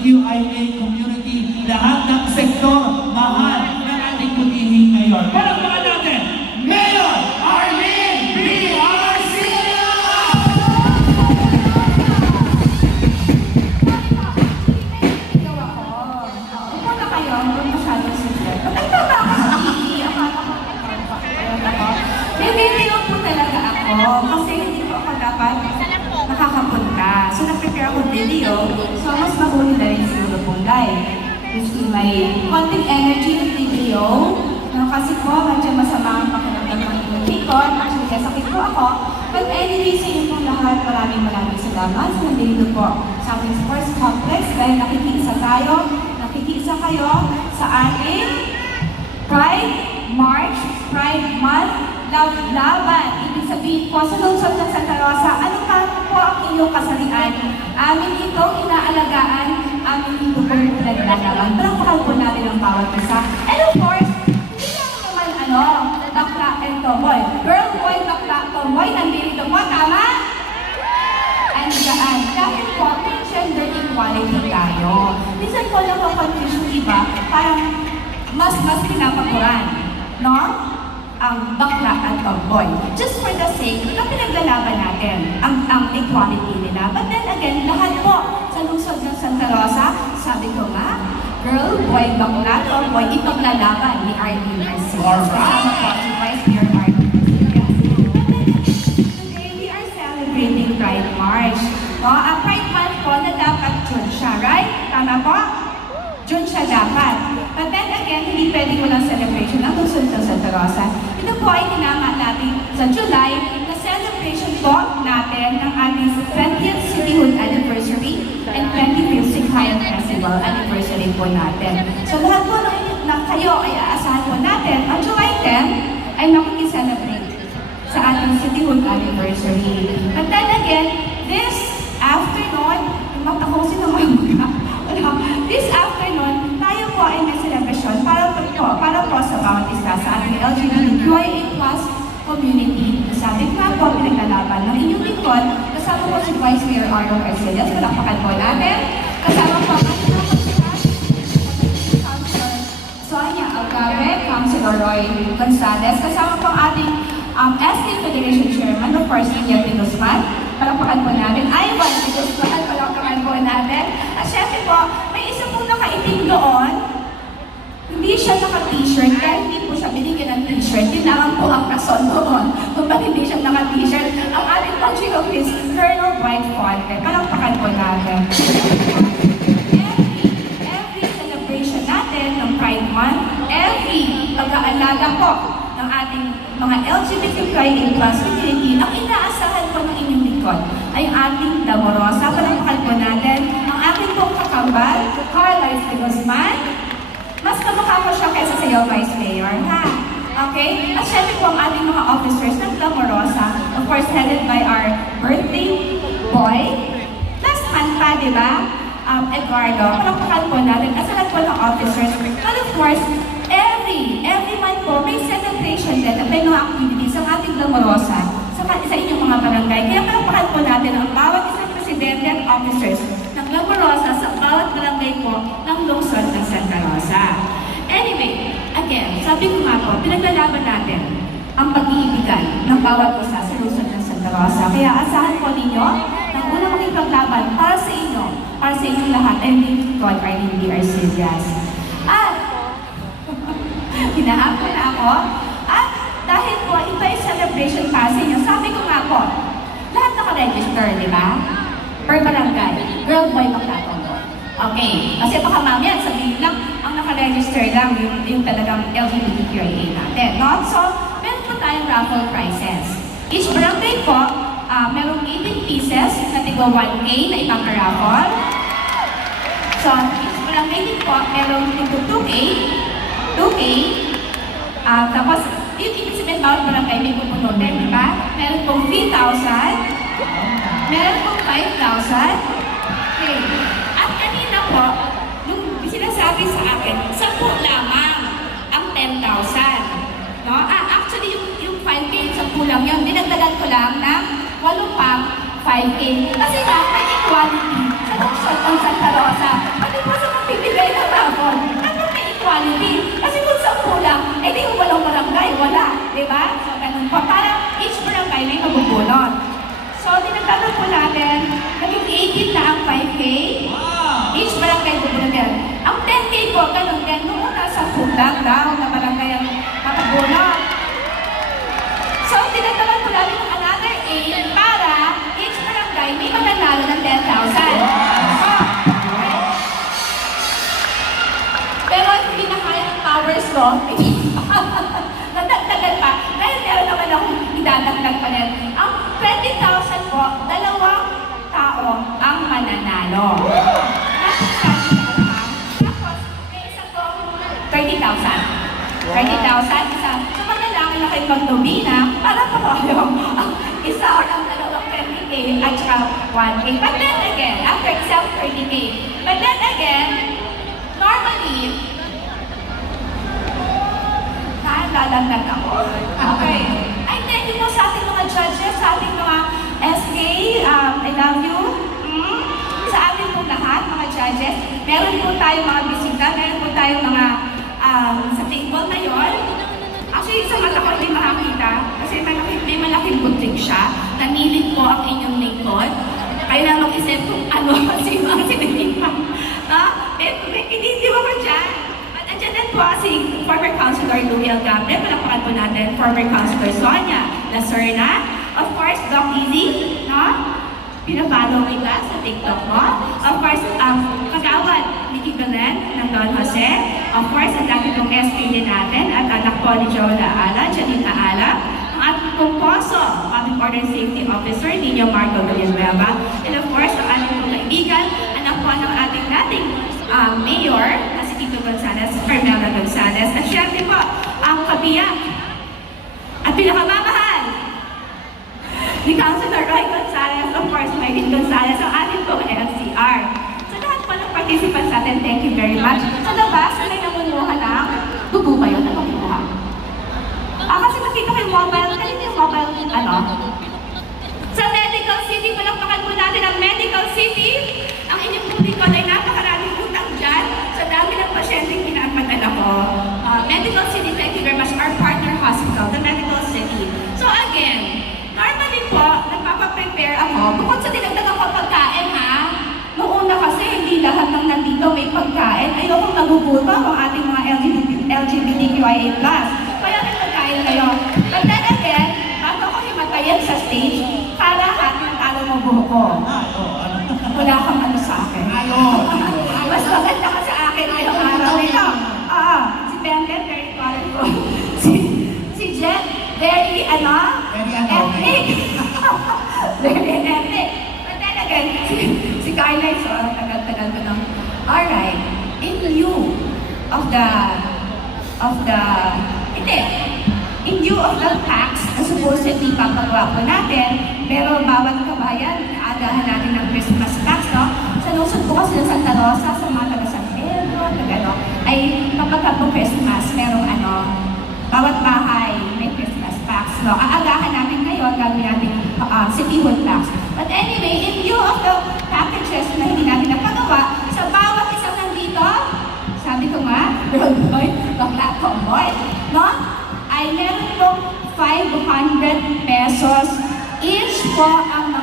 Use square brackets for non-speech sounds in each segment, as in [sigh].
LGBTQIA community, lahat ng sektor, mahal ng ating putihing mayor. Palakpakan natin, Mayor Arlene B. Arcilla! Ikaw ako. Upo na kayo, masyadong tama ako sa TV. Akala ko po talaga ako. Kasi hindi po ako dapat nakakapunta. So, nag-prepare ako video. So, mas mahuli na rin siguro pong live. Is may konting energy ng video. No, kasi po, medyo masama ang pakiramdam ng tikot. Actually, kaya sakit po ako. But anyway, sa inyo pong lahat, maraming maraming salamat. So, nandito po sa ating sports complex dahil nakikiisa tayo, nakikiisa kayo sa ating Pride March, Pride Month, Love Laban. Ibig sabihin po, sa lungsod ng Santa Rosa, ano pa po ang inyong kasalian? Amin ito inaalagaan, amin ito po pinaglalaban. Palakpakan po natin ang bawat isa. And of course, hindi lang naman ano, bakla and tomboy. Girl, boy, bakla, tomboy, nandito po, tama? Andaan. Dahil po, may gender equality tayo. Minsan po nakakonfuse yung iba, parang mas mas pinapakuran, no? Ang bakla at tomboy. Just for the sake na pinaglalaban natin ang, ang equality nila. But then again, lahat po sa lungsod ng Santa Rosa, sabi ko nga, girl, boy, bakla, tomboy, ipaglalaban ni Arlene Garcia. Alright. Kasama Vice Mayor Arlene Garcia. Today, we are celebrating Pride March. No, ang Pride Month po na dapat June siya, right? Tama po? June siya dapat. But then again, hindi pwedeng walang celebration ng lungsod ng Santa Rosa. Ito po ay tinama natin sa July na celebration po natin ng ating 20th cityhood anniversary and 25th Sikhayan Festival anniversary po natin. So lahat po ng na kayo ay aasahan po natin on July 10 ay makikiselebrate sa ating cityhood anniversary. But then again, this afternoon, yung mata ko sinamaga. this afternoon, tayo po ay may celebration para po, para po sa bawat isa sa ating LGBTQIA plus community. Sabi nga po, pinaglalaban ng inyong lingkod, kasama po si Vice Mayor Arnold Arcelias, palakpakan po natin. Kasama po ang Sonia Algarve, Councilor Roy Gonzalez, kasama po ang ating um, SK Federation Chairman, of course, Ian P. Guzman. Palakpakan po natin. Ivan P. Guzman, palakpakan po natin. At syempre po, may isa po nakaitim doon. Hindi siya naka-t-shirt, kaya hindi po siya binigyan ng t-shirt. Yun lang po ang rason doon. Kung ba't hindi siya naka-t-shirt, ang ating pang is Colonel Bright Fonte. Palakpakan po natin. Every, every celebration natin ng Pride Month, every pag-aalaga po ng ating mga LGBTQIA plus community, ang inaasahan po ng inyong lingkod ay ating Damorosa. Palakpakan po natin ang ating pong kakambal, Carla de Guzman. Mas kamukha sa iyo, Vice Mayor, ha? Okay? At syempre po ang ating mga officers ng Glamorosa, of course, headed by our birthday boy, last month pa, di ba? Um, Eduardo, palakpakan po natin at sa lahat po ng officers. And of course, every, every month po, may celebration din at may mga activities ang ating Glamorosa sa, sa inyong mga barangay. Kaya palakpakan po natin ang bawat isang presidente at officers ng Glamorosa sa bawat barangay po ng lungsod ng Santa Rosa. Anyway, again, sabi ko nga po, pinaglalaban natin ang pag-iibigan ng bawat isa sa lungsod ng Santa Rosa. Kaya asahan po ninyo ng unang maging paglaban para sa inyo, para sa inyong lahat, ay hindi ko ay hindi Arcelias. At, [laughs] hinahapon na ako, at dahil po ito ay celebration para sa inyo, sabi ko nga po, lahat naka-register, di ba? Per barangay, girl, boy, magtatong po. Okay, kasi baka mamaya sabihin lang, ang naka-register lang yung, yung talagang LGBTQIA natin, no? So, meron po tayong raffle prizes. Each barangay po, ah, merong 18 pieces na tigwa 1K na ipang-raffle. So, each barangay din po, merong tigwa 2K, 2K, ah, tapos, yung ibig sabihin bawat barangay may pupuno din, di ba? Meron pong 3,000, meron pong 5,000, okay. At kanina po, sabi sa akin, 10 lamang ang 10,000. No? Ah, actually, yung, yung 5K, 10 lang yun. Dinagdagan ko lang ng 8 pang 5K. Kasi nga, may equality. Ano sa Tucson ng Santa Rosa, ano po sa magbibigay ng rabon? Ano may equality? Kasi kung 10 lang, eh di walang barangay, wala. Diba? So, ganun po. Para each barangay may magbubunod. So, dinagdagan po natin, naging 18 na ang 5K. Wow. Each barangay bubunod yan. Ang 10K po, ganun din. Noong una sa Pundak daw na barangay ang matagulong. So, tinatalan po namin ng another 8 para each barangay may mananalo ng 10,000. Pero hindi na kaya ng powers ko. [laughs] Nadagdagan pa. Dahil meron naman akong idadagdag pa rin. Ang 20,000 po, dalawang tao ang mananalo. Manalangin na kayo magdumina para po yung [laughs] isa or ang dalawang 20K at saka 1K. But then again, after itself 30K. But then again, normally, naalalalag ako. Okay. Ay, thank you po sa ating mga judges, sa ating mga SK, um, I love you. Mm. Sa ating po lahat, mga judges. Meron po tayong mga bisita, meron po tayong mga um, sa table na. Actually, sa mata ko hindi makakita kasi malaki, may malaking butik siya. Nanilid po ang inyong lingkod. Kaya na mag-isip kung ano, [laughs] sino ang sinilipan. Ha? Eh, may kinitiwa ko dyan. At andyan din po si former Councilor Louie Algambre. Palakpakan po natin former Councilor Sonia Lacerna. Of course, Doc Easy, no? Pinapollow kita sa TikTok mo. Of course, um, kagawad ni Belen ng Don Jose. Of course, ang dami pong SK din natin at anak po ni Jola Ala, Janine Aala. Ang ating pong poso, Public Order Safety Officer, Nino Marco Villanueva. And of course, ang ating pong kaibigan, anak po ng ating dating um, mayor, na si Tito Gonzales, Carmela Gonzales. At syempre po, ang kabiyak at pinakamamahal ni Councilor Roy Gonzales, of course, Maylin Gonzales, ang ating pong LCR. Sa lahat po ng participants natin, thank you very much. Sa labas, may nangunguha ng dugo ba yun? Ano kinuha? Ah, kasi nakita ko yung mobile, kanina yung mobile, ano? Sa Medical City, palakpakan po natin ang Medical City. Ang inyong publiko ay napakaraming utang dyan sa dami ng pasyenteng pinapadala ko. Uh, Medical City, thank you very much. Our partner hospital, the Medical City. So again, nagpapaprepare ako. Bukod sa dinagdagan ko pagkain, ha? Noong una kasi, hindi lahat ng nandito may pagkain. Ayokong nagugutom ang ating mga LGBT, LGBTQIA+. Kaya may pagkain kayo. But then again, bago ako himatayan sa stage, para ating talo mo buho ko. Ano? Wala kang ano sa akin. Ayun! [laughs] Mas maganda ka sa akin ngayong araw nito. Ah, si Benden, very the, of the, hindi, in lieu of the tax na supposedly papagawa po natin, pero bawat kabayan, aagahan natin ng Christmas tax, no? Sa lungsod po kasi ng Santa Rosa, sa mga taga San Pedro, taga ano, ay kapag ka po Christmas, merong ano, bawat bahay may Christmas tax, no? Aagahan natin ngayon, gagawin natin uh, cityhood tax. But anyway, in lieu of the packages na hindi natin napagawa, sa bawat isang nandito, sabi ko nga, girl boy, bakla tomboy, no? Ay meron pong 500 pesos each po ang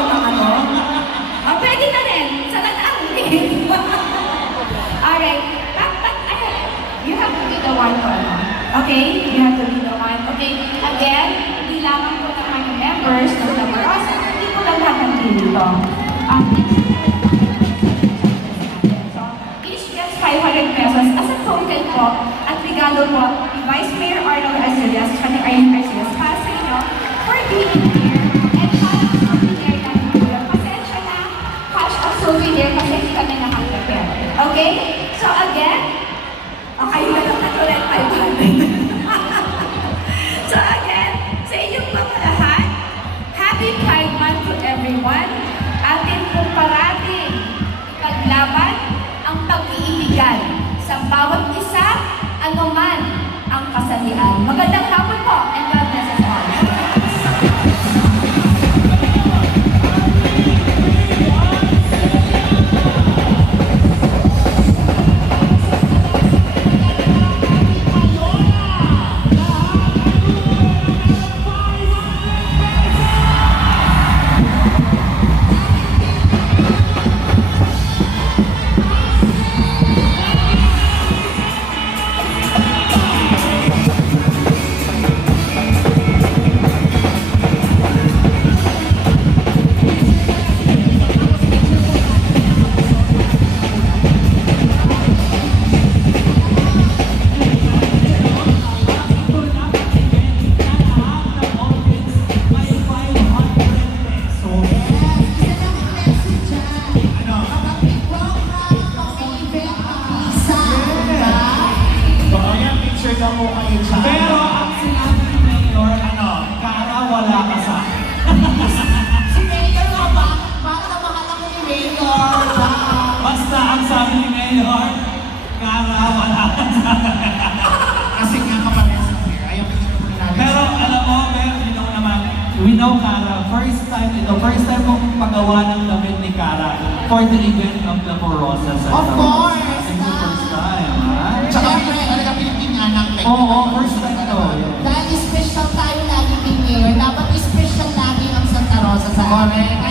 itong mga to? Oh, pwede na rin. Sa tandaan. [laughs] Alright. Back, ayan. You have to be the one to ano. Okay? You have to be the one. Okay? Again, hindi lamang po ng mga members ng Labarosa, hindi po lang lahat ng dito. Um, each gets 500 pesos as a token po at regalo po ni Vice Mayor Arnold Arcelias at ni Arlene we know Kara, first time ito, first time mong pagawa ng damit ni Kara for the event of the Morosa sa Of course! It's the first time, ha? Tsaka, talaga Pilipinyana ang Oo, oo, first time to. Dahil special tayo lagi kay Mayor, dapat special lagi ang Santa Rosa sa Correct.